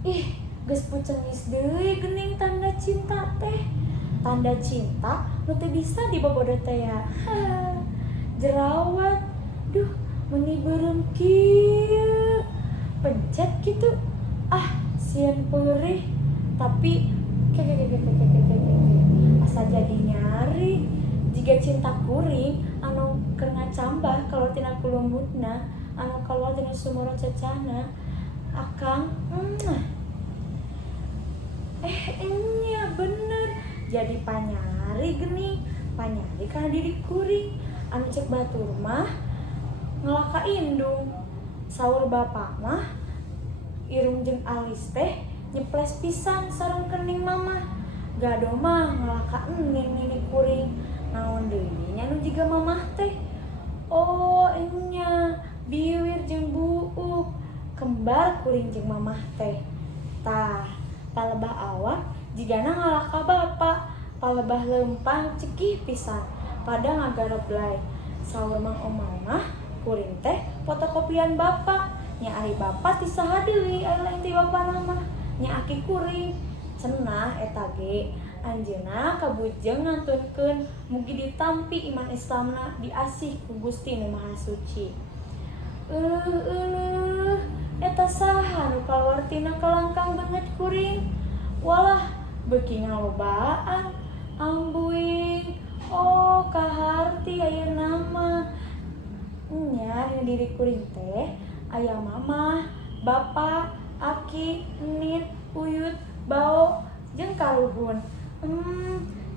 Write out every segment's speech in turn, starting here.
Ih, geus puceungis deui geuning tanda cinta teh. Tanda cinta nu teu bisa dibobodo teh ya. Jerawat. Duh, meuni beureum kieu. Pencet gitu. Ah, sieun peurih. Tapi asa jadi nyari. Jika cinta kuring anu keur ngacambah kalau tina kulumbutna, anu keluar tina sumur cecana. Akang, enya bener jadi panyari geuning, panyari kana diri kuring. Anu cek batur mah ngelaka indung, saur bapak mah irung jeung alis teh nyeples pisan sareng kening mamah. Gado mah ngelaka ening nini kuring, naon deui nya nu jiga mamah teh. Oh enya biwir jeung buuk, kembar kuring jeung mamah teh. Tah, palebah awak jigana ngalaka bapak, palebah leumpang cekih pisan pada ngagareblay. Saur mang omang mah kuring teh fotokopian bapak, nya ari bapak ti saha deui aya lain ti bapana mah, nya aki kuring. Cenah eta ge anjeunna kabujeng ngantunkeun mugi ditampi iman Islamna diasih ku Gusti Nu Maha Suci. Eta saha nu kaluar tina kelangkang banget kuring? Walah, beuki ngalobaan, ambuing. Oh, kaharti ayeuna mah. Nya dina diri kuring teh aya mamah, bapak, aki, enit, uyut, bao, jeung kaluhun.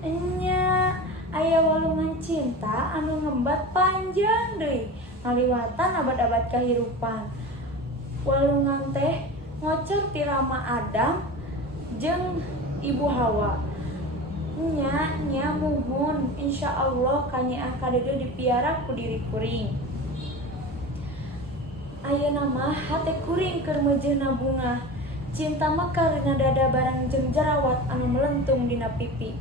Enya aya walungan cinta anu ngembat panjang deui, ngaliwatan abad-abad kahirupan. Walungan teh ngocor ti Rama Adam jeung Ibu Hawa. Nya muhun insyaallah kanyean kadeudeut dipiara ku diri kuring. Ayeuna mah hate kuring keur meujeuhna bunga. Cinta mah karina dada barang jeung jerawat anu melentung dina pipi.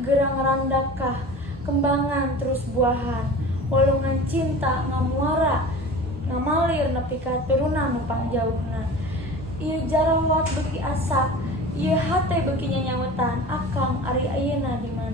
Gerang randakah kembangan terus buahan. Walungan cinta ngamuara ngamalir nepi ka turunan nu pangjauhna. Ieu jerawat beuki asa, ieu hate beuki nyanyautan. Akang ari ayeuna di mana?